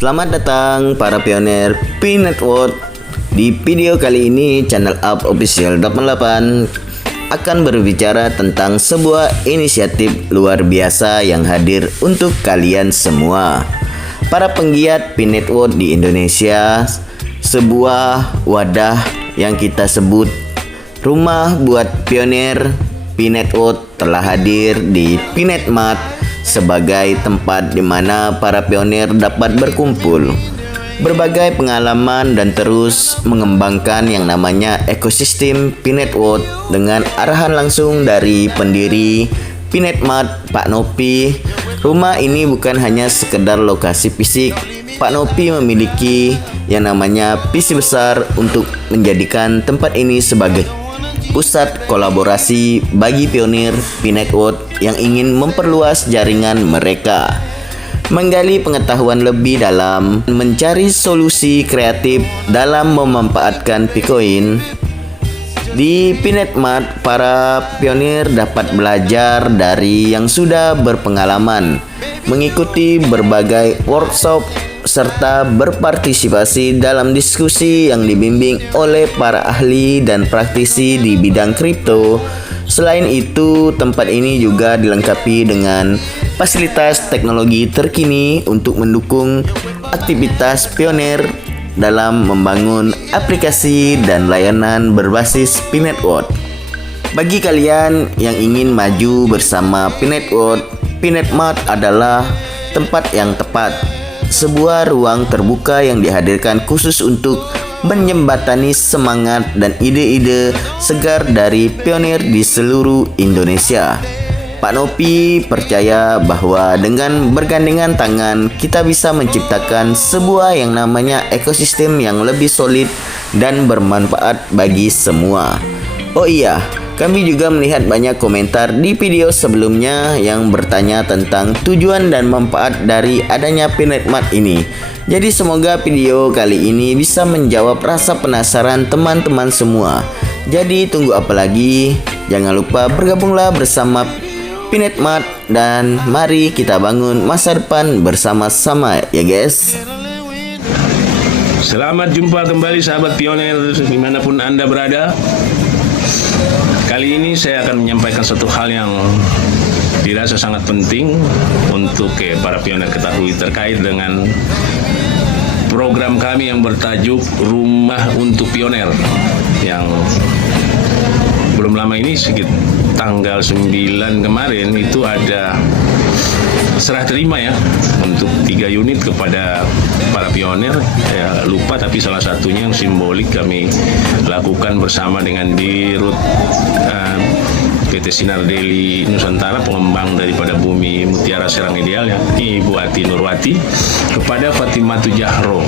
Selamat datang para pionir P-Network. Di video kali ini channel Up Official 88 akan berbicara tentang sebuah inisiatif luar biasa yang hadir untuk kalian semua, para penggiat P-Network di Indonesia. Sebuah wadah yang kita sebut Rumah Buat Pionir P-Network telah hadir di P-Netmart sebagai tempat di mana para pionir dapat berkumpul, berbagai pengalaman dan terus mengembangkan yang namanya ekosistem P-Network dengan arahan langsung dari pendiri P-Netmart, Pak Nopi. Rumah ini bukan hanya sekedar lokasi fisik. Pak Nopi memiliki yang namanya visi besar untuk menjadikan tempat ini sebagai pusat kolaborasi bagi pionir P-Network yang ingin memperluas jaringan mereka, menggali pengetahuan lebih dalam, mencari solusi kreatif dalam memanfaatkan P-Coin. Di P-Netmart, para pionir dapat belajar dari yang sudah berpengalaman, mengikuti berbagai workshop, serta berpartisipasi dalam diskusi yang dibimbing oleh para ahli dan praktisi di bidang kripto. Selain itu, tempat ini juga dilengkapi dengan fasilitas teknologi terkini untuk mendukung aktivitas pionir dalam membangun aplikasi dan layanan berbasis P-Network. Bagi kalian yang ingin maju bersama P-Network, P-Netmart adalah tempat yang tepat. Sebuah ruang terbuka yang dihadirkan khusus untuk menjembatani semangat dan ide-ide segar dari pionir di seluruh Indonesia. Pak Nopi percaya bahwa dengan bergandengan tangan kita bisa menciptakan sebuah yang namanya ekosistem yang lebih solid dan bermanfaat bagi semua. Oh iya, kami juga melihat banyak komentar di video sebelumnya yang bertanya tentang tujuan dan manfaat dari adanya P-Netmart ini. Jadi semoga video kali ini bisa menjawab rasa penasaran teman-teman semua. Jadi tunggu apa lagi? Jangan lupa bergabunglah bersama P-Netmart dan mari kita bangun masa depan bersama-sama ya guys. Selamat jumpa kembali sahabat pionir dimanapun Anda berada. Kali ini saya akan menyampaikan satu hal yang dirasa sangat penting untuk para pionir ketahui terkait dengan program kami yang bertajuk Rumah untuk Pionir, yang belum lama ini sekitar tanggal 9 kemarin itu ada serah terima ya untuk 3 unit kepada para pionir. Ya, lupa tapi salah satunya yang simbolik kami lakukan bersama dengan Dirut PT Sinar Deli Nusantara, pengembang daripada Bumi Mutiara Serang Ideal ya, Ibu Ati Nurwati, kepada Fatimatu Jahro.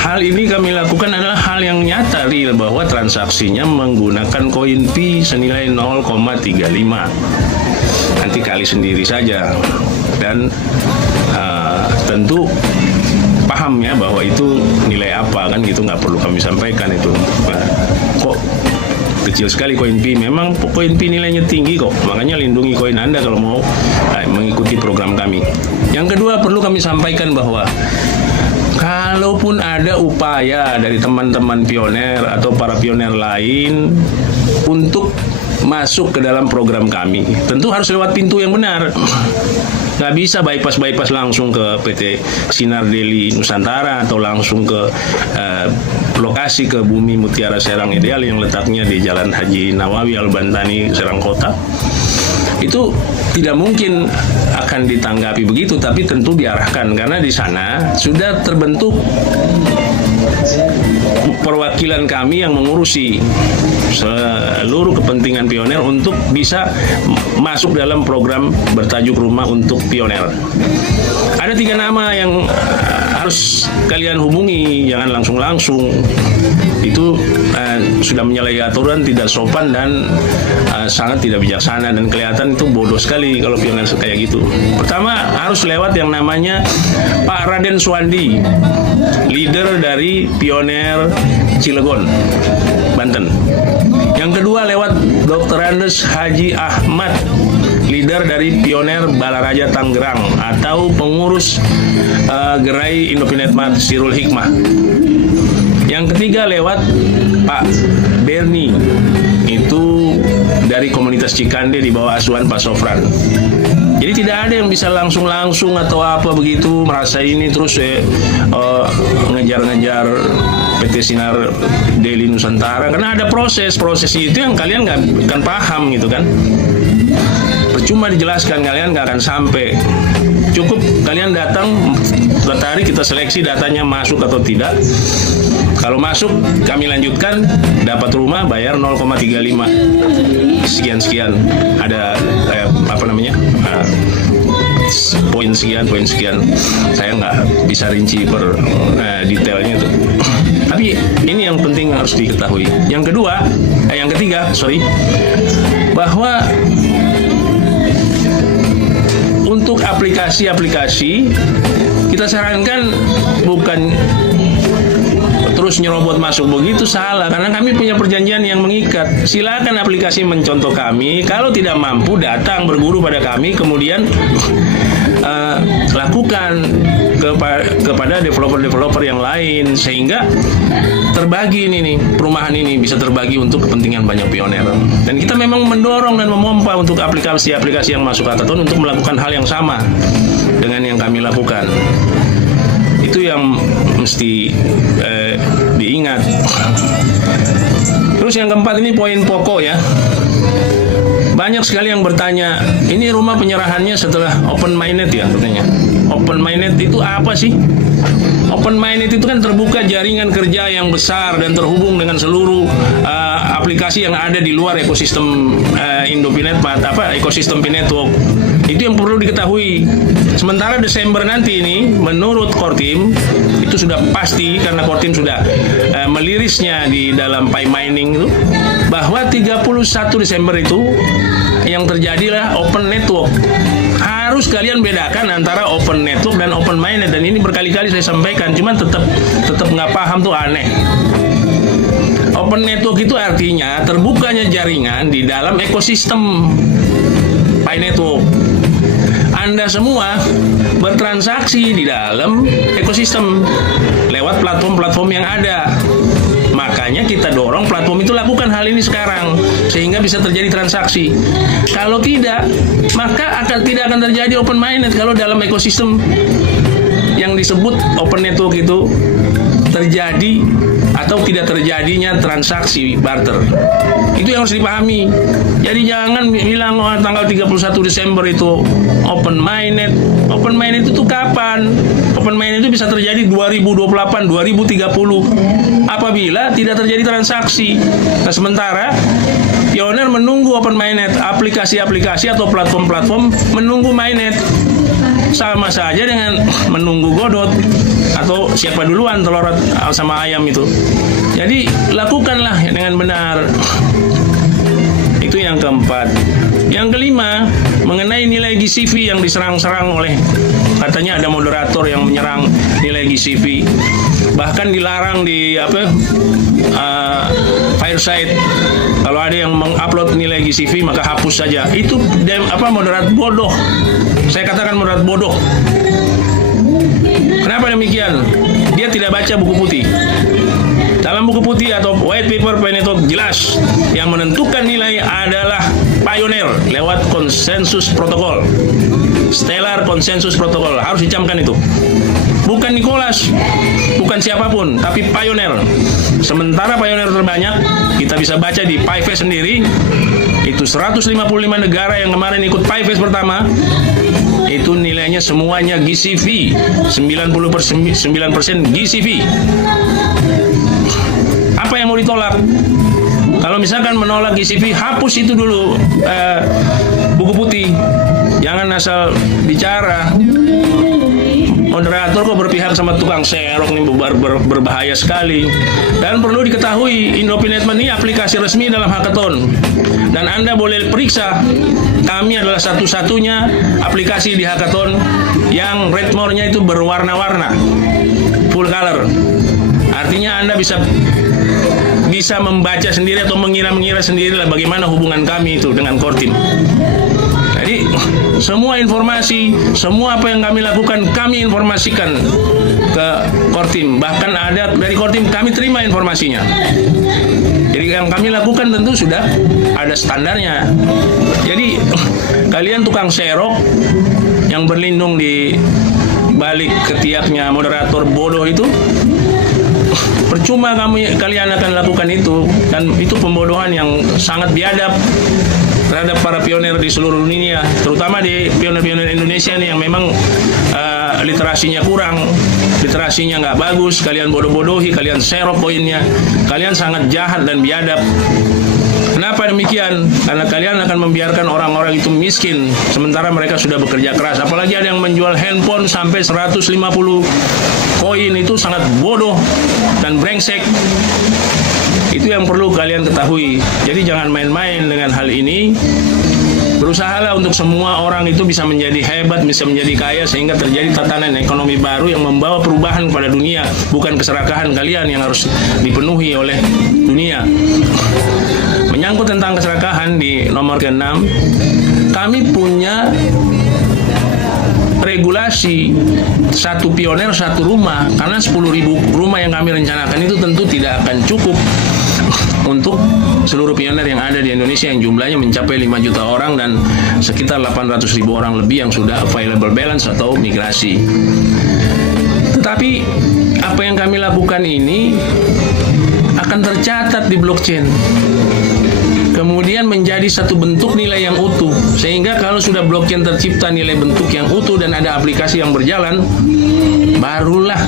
Hal ini kami lakukan adalah hal yang nyata, real, bahwa transaksinya menggunakan koin P senilai 0,35. Nanti kali sendiri saja, dan tentu paham ya bahwa itu nilai apa kan gitu, nggak perlu kami sampaikan itu. Kok kecil sekali koin P? Memang koin P nilainya tinggi kok, makanya lindungi koin Anda kalau mau mengikuti program kami. Yang kedua, perlu kami sampaikan bahwa kalaupun ada upaya dari teman-teman pionir atau para pionir lain untuk masuk ke dalam program kami, tentu harus lewat pintu yang benar. Nggak bisa bypass langsung ke PT Sinar Deli Nusantara atau langsung ke lokasi ke Bumi Mutiara Serang Ideal yang letaknya di Jalan Haji Nawawi Al-Bantani, Serang Kota. Itu tidak mungkin akan ditanggapi begitu, tapi tentu diarahkan karena di sana sudah terbentuk perwakilan kami yang mengurusi seluruh kepentingan pionir untuk bisa masuk dalam program bertajuk Rumah untuk Pionir. Ada 3 nama yang harus kalian hubungi, jangan langsung-langsung. Itu sudah menyalahi aturan, tidak sopan dan sangat tidak bijaksana, dan kelihatan itu bodoh sekali kalau pionir kayak gitu. Pertama, harus lewat yang namanya Pak Raden Suwandi, leader dari Pionir Cilegon, Banten. Yang kedua lewat Dr. Andes Haji Ahmad, leader leader dari Pioner Balaraja Tangerang atau pengurus gerai Indofinetmart Sirul Hikmah. Yang ketiga lewat Pak Berni, itu dari komunitas Cikande di bawah asuhan Pak Sofran. Jadi tidak ada yang bisa langsung atau apa begitu merasa ini terus ngejar-ngejar PT Sinar Daily Nusantara, karena ada proses itu yang kalian nggak akan paham gitu kan. Percuma dijelaskan, kalian nggak akan sampai. Cukup kalian datang, suatu hari kita seleksi datanya masuk atau tidak. Kalau masuk, kami lanjutkan, dapat rumah, bayar 0,35 sekian. Ada poin sekian. Saya nggak bisa rinci per detailnya itu. Tapi ini yang penting harus diketahui. Yang ketiga, bahwa untuk aplikasi kita sarankan bukan terus nyerobot masuk, begitu salah, karena kami punya perjanjian yang mengikat. Silakan aplikasi mencontoh kami, kalau tidak mampu datang berguru pada kami, kemudian lakukan kepada developer yang lain, sehingga terbagi perumahan ini bisa terbagi untuk kepentingan banyak pioner. Dan kita memang mendorong dan memompa untuk aplikasi-aplikasi yang masuk hackathon untuk melakukan hal yang sama dengan yang kami lakukan. Itu yang mesti diingat. Terus yang keempat, ini poin pokok ya. Banyak sekali yang bertanya, ini rumah penyerahannya setelah open minded ya katanya. Open minded itu apa sih? Open minded itu kan terbuka jaringan kerja yang besar dan terhubung dengan seluruh aplikasi yang ada di luar ekosistem Indofinetmart, ekosistem Pinetwork. Itu yang perlu diketahui. Sementara Desember nanti ini, menurut Kortim, itu sudah pasti karena Kortim sudah melirisnya di dalam Pi Mining itu, bahwa 31 Desember itu yang terjadilah open network. Harus kalian bedakan antara open network dan open minded, dan ini berkali-kali saya sampaikan, cuman tetap nggak paham tuh, aneh. Open network itu artinya terbukanya jaringan di dalam ekosistem Pi Network. Anda semua bertransaksi di dalam ekosistem lewat platform-platform yang ada. Makanya kita dorong platform itu lakukan hal ini sekarang, sehingga bisa terjadi transaksi. Kalau tidak, maka tidak akan terjadi open minded kalau dalam ekosistem yang disebut open network itu terjadi atau tidak terjadinya transaksi barter. Itu yang harus dipahami. Jadi jangan bilang tanggal 31 Desember itu open minded. Open minded itu kapan? Open minded itu bisa terjadi 2028, 2030 apabila tidak terjadi transaksi. Nah, sementara Pioner menunggu open minded, aplikasi-aplikasi atau platform-platform menunggu mainnet. Sama saja dengan menunggu Godot atau siapa duluan telur sama ayam itu. Jadi lakukanlah dengan benar. Itu yang keempat. Yang kelima, mengenai nilai GCV yang diserang-serang oleh, katanya ada moderator yang menyerang nilai GCV, bahkan dilarang di Fireside. Kalau ada yang mengupload nilai GCV maka hapus saja. Itu moderat bodoh. Saya katakan moderat bodoh. Kenapa demikian? Dia tidak baca buku putih. Dalam buku putih atau white paper Pinetwork jelas yang menentukan nilai adalah Pioneer lewat konsensus protokol. Stellar konsensus protokol, harus dicamkan itu. Bukan Nicholas, bukan siapapun, tapi Pioneer. Sementara Pioneer terbanyak, kita bisa baca di PyFest sendiri, itu 155 negara yang kemarin ikut PyFest pertama, itu nilainya semuanya GCV, 99% GCV. Apa yang mau ditolak? Kalau misalkan menolak GCV, hapus itu dulu buku putih. Jangan asal bicara. Moderator kok berpihak sama tukang serok, ini berbahaya sekali. Dan perlu diketahui, Indofinetmart ini aplikasi resmi dalam hackathon. Dan Anda boleh periksa, kami adalah satu-satunya aplikasi di hackathon yang red more-nya itu berwarna-warna, full color. Artinya Anda bisa membaca sendiri atau mengira-mengira sendiri lah bagaimana hubungan kami itu dengan Kortim. Jadi semua informasi, semua apa yang kami lakukan, kami informasikan ke Kortim. Bahkan ada dari Kortim kami terima informasinya. Jadi yang kami lakukan tentu sudah ada standarnya. Jadi kalian tukang serok yang berlindung di balik ketiaknya moderator bodoh itu, percuma kalian akan lakukan itu, dan itu pembodohan yang sangat biadab terhadap para pionir di seluruh dunia, terutama di pionir-pionir Indonesia nih yang memang literasinya kurang, literasinya nggak bagus. Kalian bodoh-bodohi, kalian serok poinnya, kalian sangat jahat dan biadab. Kenapa demikian? Karena kalian akan membiarkan orang-orang itu miskin sementara mereka sudah bekerja keras. Apalagi ada yang menjual handphone sampai 150 koin, itu sangat bodoh dan brengsek. Itu yang perlu kalian ketahui. Jadi jangan main-main dengan hal ini. Berusahalah untuk semua orang itu bisa menjadi hebat, bisa menjadi kaya, sehingga terjadi tatanan ekonomi baru yang membawa perubahan pada dunia. Bukan keserakahan kalian yang harus dipenuhi oleh dunia. Menyangkut tentang keserakahan di nomor ke-6, kami punya regulasi satu pioner satu rumah, karena 10.000 rumah yang kami rencanakan itu tentu tidak akan cukup untuk seluruh pioner yang ada di Indonesia yang jumlahnya mencapai 5 juta orang dan sekitar 800.000 orang lebih yang sudah available balance atau migrasi. Tetapi apa yang kami lakukan ini akan tercatat di blockchain, kemudian menjadi satu bentuk nilai yang utuh, sehingga kalau sudah blockchain tercipta nilai bentuk yang utuh dan ada aplikasi yang berjalan, barulah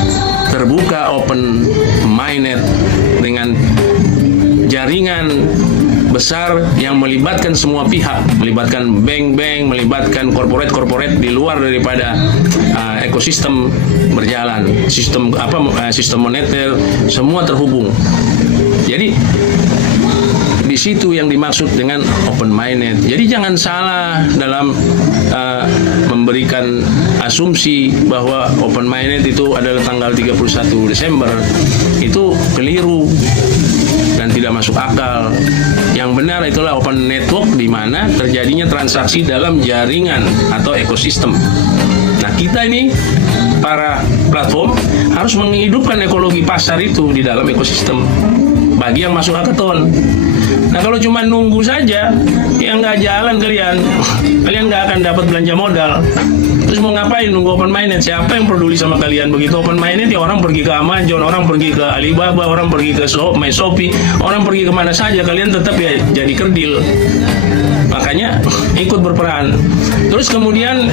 terbuka open mainnet dengan jaringan besar yang melibatkan semua pihak, melibatkan bank-bank, melibatkan korporat-korporat di luar daripada ekosistem berjalan, sistem moneter, semua terhubung. Jadi di situ yang dimaksud dengan open minded. Jadi jangan salah dalam memberikan asumsi bahwa open minded itu adalah tanggal 31 Desember. Itu keliru dan tidak masuk akal. Yang benar itulah open network, di mana terjadinya transaksi dalam jaringan atau ekosistem. Nah, kita ini para platform harus menghidupkan ekologi pasar itu di dalam ekosistem bagi yang masuk hackathon. Nah, kalau cuma nunggu saja, ya nggak jalan kalian nggak akan dapat belanja modal. Terus mau ngapain nunggu open minded? Siapa yang peduli sama kalian? Begitu open minded, ya orang pergi ke Amazon, orang pergi ke Alibaba, orang pergi ke Shopee, orang pergi kemana saja, kalian tetap ya jadi kerdil. Makanya ikut berperan. Terus kemudian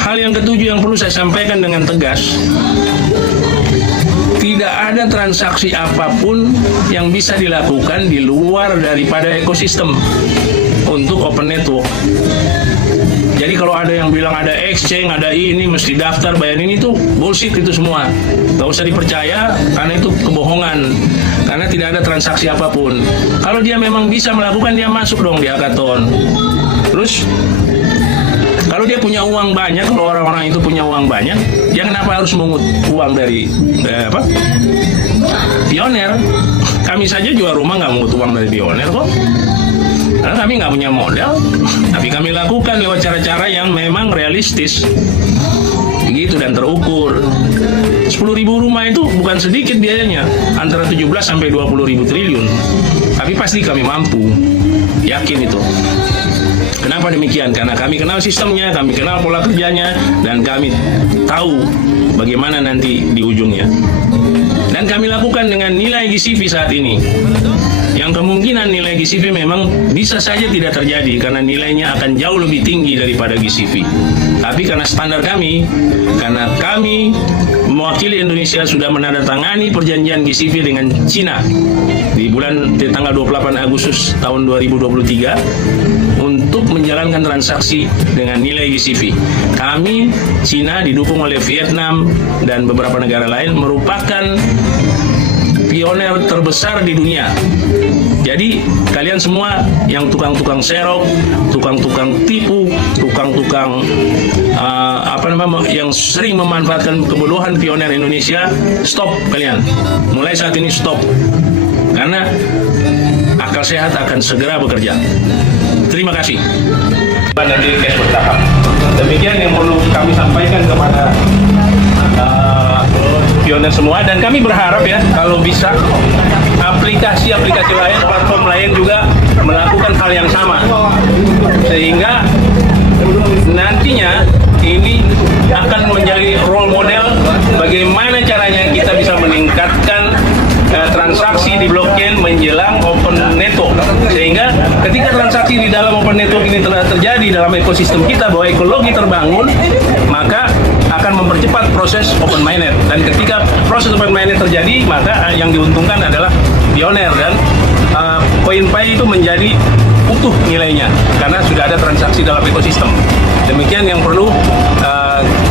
hal yang ketujuh yang perlu saya sampaikan dengan tegas, tidak ada transaksi apapun yang bisa dilakukan di luar daripada ekosistem untuk open network. Jadi kalau ada yang bilang ada exchange, ada ini, mesti daftar, bayar ini, itu bullshit itu semua. Gak usah dipercaya, karena itu kebohongan. Karena tidak ada transaksi apapun. Kalau dia memang bisa melakukan, dia masuk dong di hackathon. Terus kalau dia punya uang banyak, kalau orang-orang itu punya uang banyak, dia kenapa harus mengut uang dari pioner? Kami saja jual rumah nggak mengut uang dari pioner kok. Karena kami nggak punya modal, tapi kami lakukan lewat cara-cara yang memang realistis, begitu, dan terukur. 10.000 rumah itu bukan sedikit biayanya, antara 17 sampai 20.000 triliun. Tapi pasti kami mampu, yakin itu. Kenapa demikian? Karena kami kenal sistemnya, kami kenal pola kerjanya, dan kami tahu bagaimana nanti di ujungnya. Dan kami lakukan dengan nilai GCV saat ini. Yang kemungkinan nilai GCV memang bisa saja tidak terjadi karena nilainya akan jauh lebih tinggi daripada GCV. Tapi karena standar kami, karena kami mewakili Indonesia sudah menandatangani perjanjian GCV dengan Cina di tanggal 28 Agustus tahun 2023 untuk menjalankan transaksi dengan nilai GCV. Kami, Cina, didukung oleh Vietnam dan beberapa negara lain, merupakan pioner terbesar di dunia. Jadi kalian semua yang tukang-tukang serok, tukang-tukang tipu, tukang-tukang yang sering memanfaatkan kebodohan pioner Indonesia, stop kalian. Mulai saat ini stop. Karena akal sehat akan segera bekerja. Terima kasih. dan di cash bertahap. Demikian yang perlu kami sampaikan kepada pioner semua, dan kami berharap ya kalau bisa aplikasi-aplikasi lain, platform lain juga melakukan hal yang sama, sehingga nantinya ini akan menjadi role model bagaimana caranya kita bisa meningkatkan transaksi di blockchain menjelang open network, sehingga ketika transaksi di dalam open network ini telah terjadi dalam ekosistem kita bahwa ekologi terbangun, maka akan mempercepat proses open mainnet, dan ketika proses open mainnet terjadi maka yang diuntungkan adalah pioner, dan koin-pi itu menjadi utuh nilainya karena sudah ada transaksi dalam ekosistem. Demikian yang perlu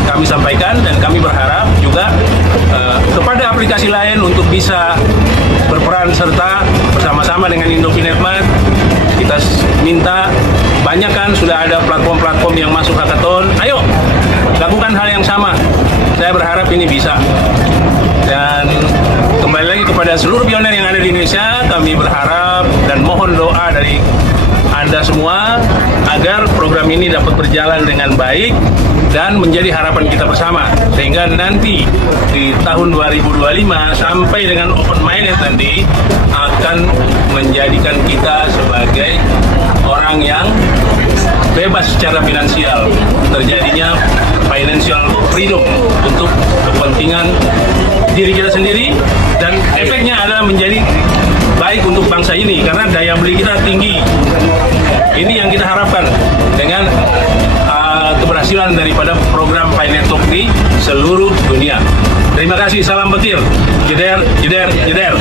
kami sampaikan, dan kami berharap juga kepada aplikasi lain untuk bisa berperan serta bersama-sama dengan Indofinetmart. Kita minta banyakkan, sudah ada platform-platform yang masuk hackathon, ayo lakukan hal yang sama. Saya berharap ini bisa. Dan kembali lagi kepada seluruh pioner yang ada di Indonesia, kami berharap dan mohon doa dari Anda semua agar program ini dapat berjalan dengan baik dan menjadi harapan kita bersama, sehingga nanti di tahun 2025 sampai dengan open mainnet nanti akan menjadikan kita sebagai orang yang bebas secara finansial, terjadinya financial freedom untuk kepentingan diri kita sendiri, dan efeknya adalah menjadi baik untuk bangsa ini karena daya beli kita tinggi. Ini yang kita harapkan dengan keberhasilan daripada program Pi Network di seluruh dunia. Terima kasih, salam petir, jeder, jeder, jeder.